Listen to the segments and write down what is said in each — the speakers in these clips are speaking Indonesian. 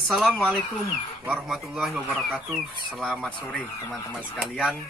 Assalamualaikum warahmatullahi wabarakatuh. Selamat sore teman-teman sekalian.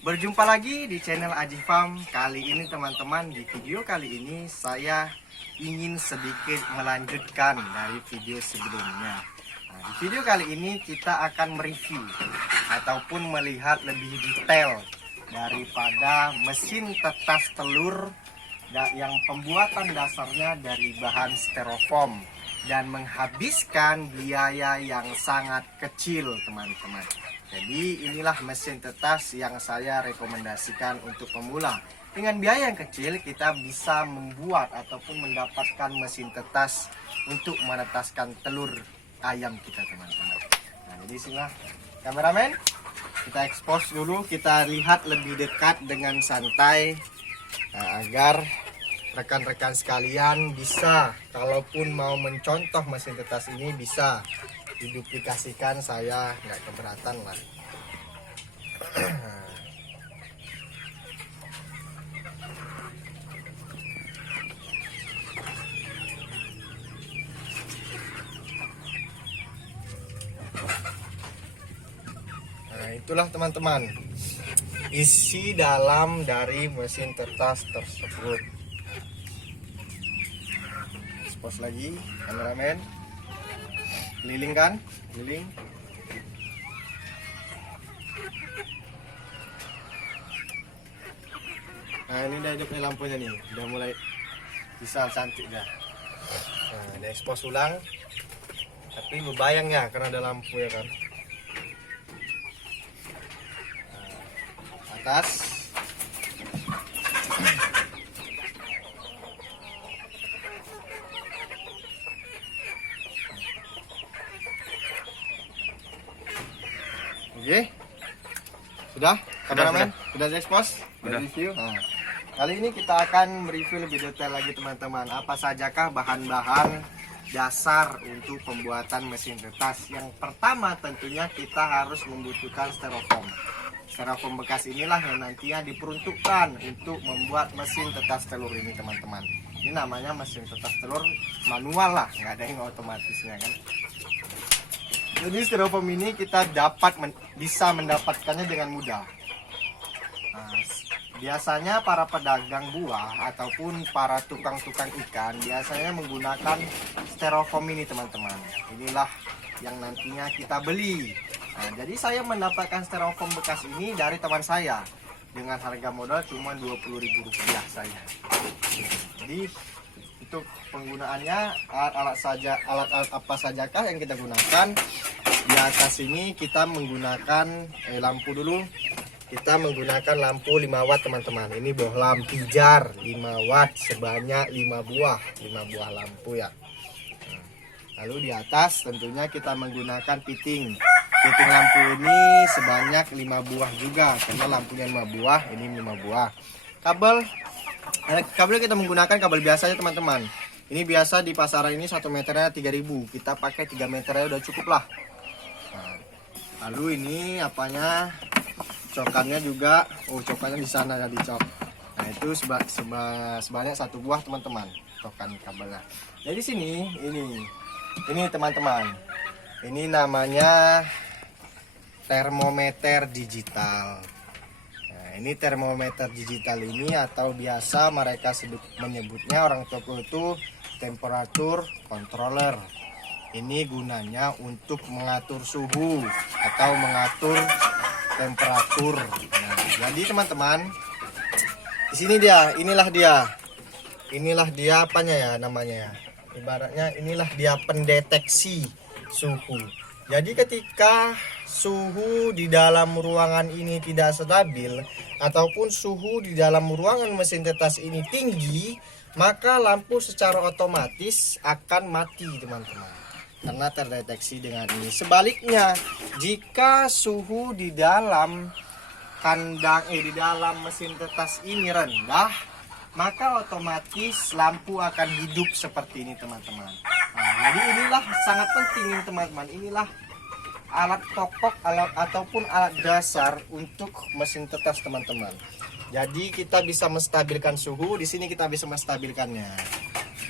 Berjumpa lagi di channel Aji Farm. Kali ini teman-teman, di video kali ini saya ingin sedikit melanjutkan dari video sebelumnya. Di video kali ini kita akan mereview ataupun melihat lebih detail daripada mesin tetas telur yang pembuatan dasarnya dari bahan styrofoam dan menghabiskan biaya yang sangat kecil, teman-teman. Jadi inilah mesin tetas yang saya rekomendasikan untuk pemula. Dengan biaya yang kecil kita bisa membuat ataupun mendapatkan mesin tetas untuk menetaskan telur ayam kita, teman-teman. Nah, jadi sinilah kameramen, kita expose dulu, kita lihat lebih dekat dengan santai, agar rekan-rekan sekalian bisa, kalaupun mau mencontoh mesin tetas ini, bisa diduplikasikan, saya nggak keberatan lah. Nah, itulah teman-teman isi dalam dari mesin tetas tersebut. Expose lagi, kameramen, keliling kan, keliling. Nah, ini udah hidup nih lampunya nih, udah mulai bisa cantik dah. Nah, ada expose ulang, tapi berbayang ya karena ada lampu ya kan. Nah, atas. Oke, sudah kameramen, sudah di-expose, sudah review. Nah, kali ini kita akan mereview lebih detail lagi teman-teman. Apa sajakah bahan-bahan dasar untuk pembuatan mesin tetas? Yang pertama tentunya kita harus membutuhkan styrofoam. Styrofoam bekas inilah yang nantinya diperuntukkan untuk membuat mesin tetas telur ini, teman-teman. Ini namanya mesin tetas telur manual lah, nggak ada yang otomatisnya kan. Jadi styrofoam ini kita bisa mendapatkannya dengan mudah. Nah, biasanya para pedagang buah ataupun para tukang-tukang ikan biasanya menggunakan styrofoam ini, teman-teman. Inilah yang nantinya kita beli. Nah, jadi saya mendapatkan styrofoam bekas ini dari teman saya dengan harga modal cuma Rp20.000 saja. Jadi untuk penggunaannya alat apa sajakah yang kita gunakan? Di atas ini kita menggunakan lampu dulu. Kita menggunakan lampu 5 watt, teman-teman. Ini bohlam pijar 5 watt sebanyak 5 buah lampu ya. Lalu di atas tentunya kita menggunakan piting. Piting lampu ini sebanyak 5 buah juga, karena lampunya 5 buah, ini 5 buah. Kabel kita menggunakan kabel biasa ya, teman-teman. Ini biasa di pasaran ini 1 meternya 3.000. Kita pakai 3 meternya udah cukup lah. Nah, lalu ini apanya? Cokannya juga. Oh, cokannya di sana ya, dicok. Nah, itu sebanyak 1 buah, teman-teman. Cokan kabelnya. Jadi sini ini teman-teman. Ini namanya termometer digital. Ini termometer digital ini, atau biasa mereka menyebutnya orang toko itu temperatur controller. Ini gunanya untuk mengatur suhu atau mengatur temperatur. Nah, jadi teman-teman, di sini inilah dia apanya ya namanya ya. Ibaratnya inilah dia pendeteksi suhu. Jadi ketika suhu di dalam ruangan ini tidak stabil ataupun suhu di dalam ruangan mesin tetas ini tinggi, maka lampu secara otomatis akan mati, teman-teman, karena terdeteksi dengan ini. Sebaliknya, jika suhu di dalam di dalam mesin tetas ini rendah, maka otomatis lampu akan hidup seperti ini, teman-teman. Nah, jadi inilah sangat penting ini, teman-teman. Inilah alat pokok, ataupun alat dasar untuk mesin tetas, teman-teman. Jadi kita bisa menstabilkan suhu. Di sini kita bisa menstabilkannya.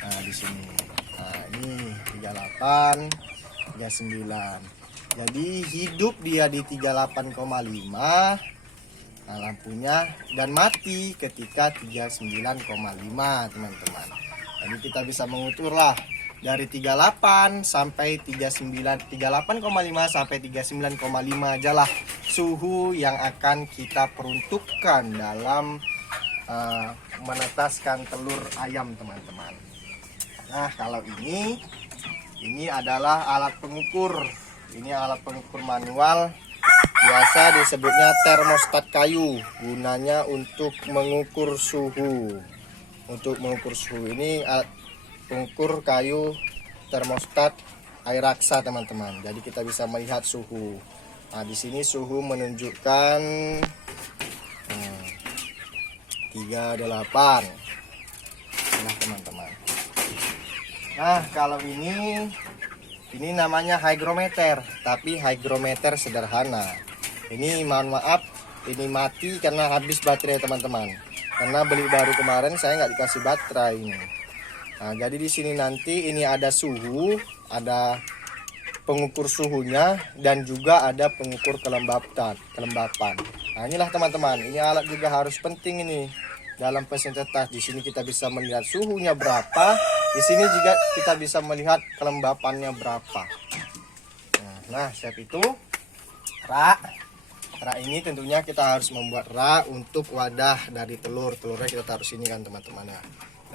Nah, di sini. Nah, ini 38. 39. Jadi hidup dia di 38,5. Nah, lampunya, dan mati ketika 39,5 teman-teman. Jadi kita bisa menguturlah dari 38 sampai 39, 38,5 sampai 39,5 ajalah suhu yang akan kita peruntukkan dalam menetaskan telur ayam teman-teman. Nah, kalau ini adalah alat pengukur. Ini alat pengukur manual, biasa disebutnya termostat kayu, gunanya untuk mengukur suhu. Untuk mengukur suhu ini alat pengukur kayu termostat air raksa teman-teman. Jadi kita bisa melihat suhu. Nah, di sini suhu menunjukkan 38. Nah, teman-teman. Nah, kalau ini namanya hygrometer, tapi hygrometer sederhana. Ini mohon maaf, ini mati karena habis baterai teman-teman. Karena beli baru kemarin saya nggak dikasih baterai ini. Nah, jadi di sini nanti ini ada suhu, ada pengukur suhunya, dan juga ada pengukur kelembapan. Nah, inilah teman-teman, ini alat juga harus penting ini dalam mesin tetas. Di sini kita bisa melihat suhunya berapa, di sini juga kita bisa melihat kelembapannya berapa. Nah, step itu rak ini tentunya kita harus membuat rak untuk wadah dari telurnya kita taruh sini kan teman-teman ya.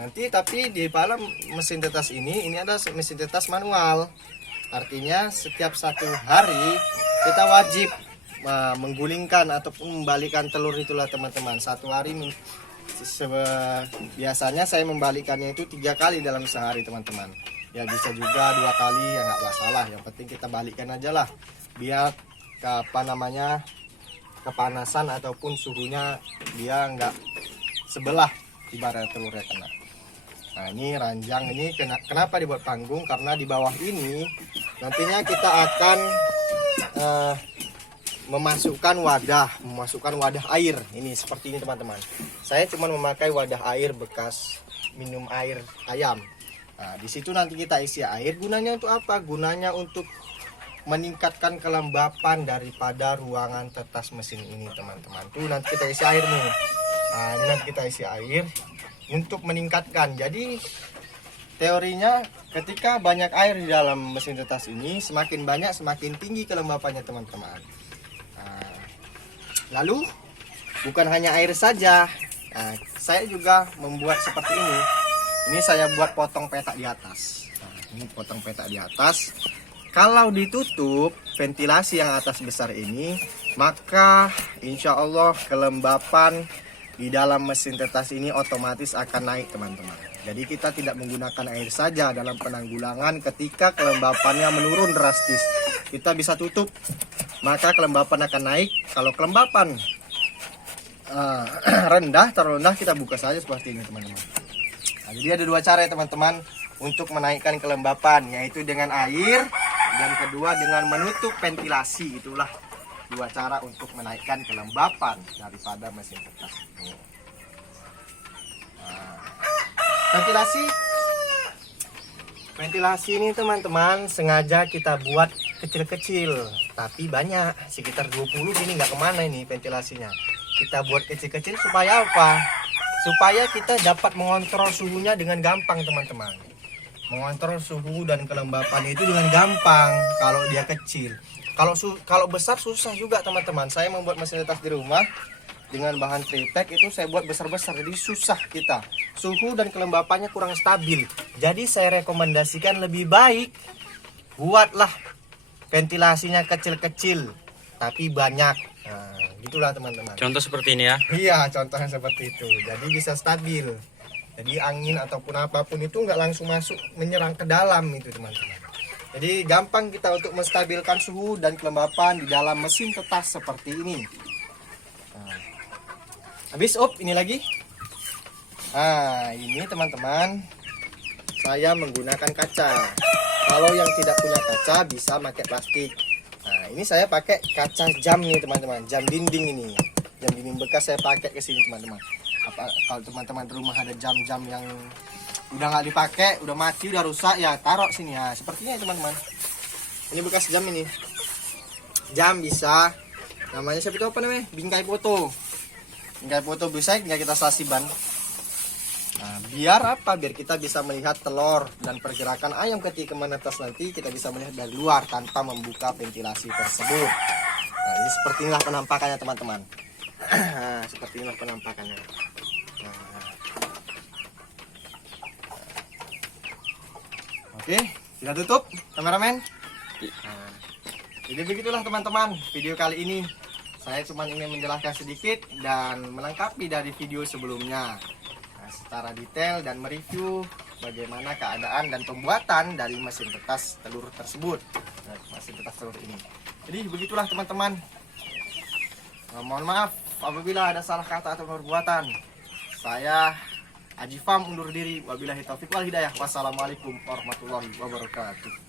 Nanti tapi di dalam mesin tetas ini ada mesin tetas manual. Artinya setiap 1 hari kita wajib menggulingkan ataupun membalikan telur itulah teman-teman. 1 hari biasanya saya membalikannya itu 3 kali dalam sehari teman-teman. Ya bisa juga 2 kali, ya nggak masalah. Yang penting kita balikan aja lah, biar kepanasan ataupun suhunya dia nggak sebelah ibarat telurnya kena. Nah, ini ranjang ini kenapa dibuat panggung, karena di bawah ini nantinya kita akan memasukkan wadah air. Ini seperti ini teman-teman. Saya cuma memakai wadah air bekas minum air ayam. Nah, di situ nanti kita isi air. Gunanya untuk apa? Gunanya untuk meningkatkan kelembapan daripada ruangan tetas mesin ini teman-teman. Tuh nanti kita isi air nih. Nah, ini nanti kita isi air untuk meningkatkan. Jadi teorinya ketika banyak air di dalam mesin tetas ini, semakin banyak semakin tinggi kelembapannya teman-teman. Nah, lalu bukan hanya air saja. Nah, saya juga membuat seperti ini. Ini saya buat potong petak di atas. Nah, ini potong petak di atas. Kalau ditutup ventilasi yang atas besar ini, maka insya Allah kelembapan di dalam mesin tetas ini otomatis akan naik teman-teman. Jadi kita tidak menggunakan air saja dalam penanggulangan ketika kelembapannya menurun drastis. Kita bisa tutup, maka kelembapan akan naik. Kalau kelembapan terlalu rendah, kita buka saja seperti ini teman-teman. Nah, jadi ada 2 cara ya teman-teman untuk menaikkan kelembapan, yaitu dengan air, dan kedua dengan menutup ventilasi. Itulah 2 cara untuk menaikkan kelembapan daripada mesin tetas ini. Nah, ventilasi ini teman-teman sengaja kita buat kecil-kecil, tapi banyak, sekitar 20 ini nggak kemana ini ventilasinya. Kita buat kecil-kecil supaya apa? Supaya kita dapat mengontrol suhunya dengan gampang teman-teman. Mengontrol suhu dan kelembapan itu dengan gampang kalau dia kecil. Kalau besar susah juga teman-teman. Saya membuat mesin tetas di rumah dengan bahan triplek itu saya buat besar-besar, jadi susah kita. Suhu dan kelembapannya kurang stabil. Jadi saya rekomendasikan lebih baik buatlah ventilasinya kecil-kecil tapi banyak. Nah, gitulah teman-teman. Contoh seperti ini ya. Iya, contohnya seperti itu. Jadi bisa stabil. Jadi angin ataupun apapun itu nggak langsung masuk menyerang ke dalam itu teman-teman. Jadi gampang kita untuk menstabilkan suhu dan kelembapan di dalam mesin tetas seperti ini. Nah, habis ini lagi. Nah, ini teman-teman saya menggunakan kaca. Kalau yang tidak punya kaca bisa pakai plastik. Nah, ini saya pakai kaca jam nih teman-teman, jam dinding ini. Jam dinding bekas saya pakai ke sini teman-teman. Kalau teman-teman di rumah ada jam-jam yang udah nggak dipakai, udah mati, udah rusak, ya taruh sini ya, sepertinya teman-teman. Ini bekas jam ini. Jam bisa. Namanya siapa itu apa namanya? Bingkai foto. Bingkai foto bisa nggak kita stasi ban. Nah, biar apa? Biar kita bisa melihat telur dan pergerakan ayam ketika menetas nanti kita bisa melihat dari luar tanpa membuka ventilasi tersebut. Nah, ini seperti inilah penampakannya teman-teman. Nah, seperti inilah penampakannya. Nah. Oke, kita tutup kameramen. Nah, jadi begitulah teman-teman video kali ini. Saya cuma ingin menjelaskan sedikit dan melengkapi dari video sebelumnya. Secara detail dan mereview bagaimana keadaan dan pembuatan dari mesin tetas telur tersebut. Nah, mesin tetas telur ini. Jadi begitulah teman-teman. Mohon maaf apabila ada salah kata atau perbuatan. Saya Aji Farm undur diri. Wabillahi taufiq wal hidayah. Wassalamualaikum warahmatullahi wabarakatuh.